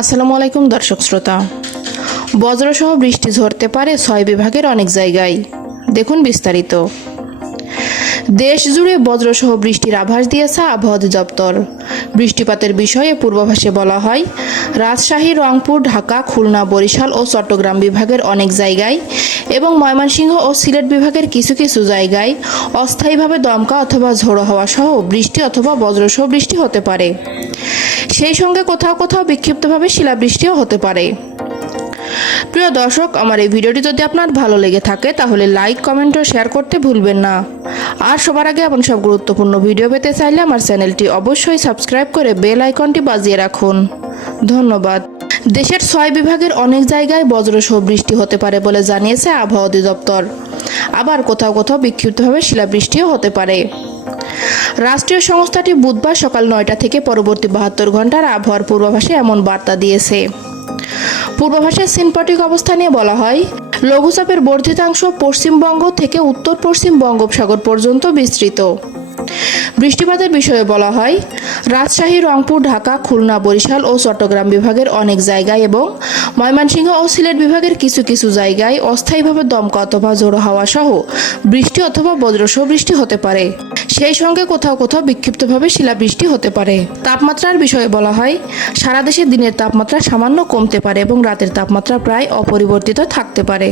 আসসালামু আলাইকুম দর্শক শ্রোতা। বজ্রসহ বৃষ্টি ঝরতে পারে 6 বিভাগের অনেক জায়গায়। দেখুন বিস্তারিত। দেশ জুড়ে বজ্রসহ বৃষ্টির আভাস দিয়েছে আবহাওয়া অধিদপ্তর। বৃষ্টিপাতের বিষয়ে পূর্বাভাসে বলা হয়, রাজশাহী, রংপুর, ঢাকা, খুলনা, বরিশাল ও চট্টগ্রাম বিভাগের অনেক জায়গায় এবং ময়মনসিংহ ও সিলেট বিভাগের কিছু কিছু জায়গায় অস্থায়ীভাবে দমকা অথবা ঝোড়ো হাওয়া সহ বৃষ্টি অথবা বজ্রসহ বৃষ্টি হতে পারে। সেই সঙ্গে কোথাও কোথাও বিক্ষিপ্তভাবে শিলাবৃষ্টিও হতে পারে। প্রিয় দর্শক, আমার এই ভিডিওটি যদি আপনার ভালো লেগে থাকে তাহলে লাইক, কমেন্ট ও শেয়ার করতে ভুলবেন না। আর সবার আগে আপনি সব গুরুত্বপূর্ণ ভিডিও পেতে চাইলে আমার চ্যানেলটি অবশ্যই সাবস্ক্রাইব করে বেল আইকনটি বাজিয়ে রাখুন। ধন্যবাদ। দেশের 6 বিভাগের অনেক জায়গায় বজ্রসহ বৃষ্টি হতে পারে বলে জানিয়েছে আবহাওয়া অধিদপ্তর। আবার কোথাও কোথাও বিক্ষিপ্তভাবে শিলাবৃষ্টিও হতে পারে। রাষ্ট্রীয় সংস্থাটি বুধবার সকাল 9টা থেকে পরবর্তী 72 ঘন্টার আবহাওয়ার পূর্বাভাসে এমন বার্তা দিয়েছে। পূর্বাভাসের সিনপটিক অবস্থা নিয়ে বলা হয়, লঘুচাপের বর্ধিতাংশ পশ্চিমবঙ্গ থেকে উত্তর পশ্চিম বঙ্গোপসাগর পর্যন্ত বিস্তৃত। বৃষ্টিপাতের বিষয়ে বলা হয়, রাজশাহী, রংপুর, ঢাকা, খুলনা, বরিশাল ও চট্টগ্রাম বিভাগের অনেক জায়গায় এবং ময়মনসিংহ ও সিলেট বিভাগের কিছু কিছু জায়গায় অস্থায়ীভাবে দমকা অথবা ঝোড়ো হাওয়া সহ বৃষ্টি অথবা বজ্রসহ বৃষ্টি হতে পারে। সেই সঙ্গে কোথাও কোথাও বিক্ষিপ্তভাবে শিলাবৃষ্টি হতে পারে। তাপমাত্রার বিষয়ে বলা হয়, সারা দেশে দিনের তাপমাত্রা সামান্য কমতে পারে এবং রাতের তাপমাত্রা প্রায় অপরিবর্তিত থাকতে পারে।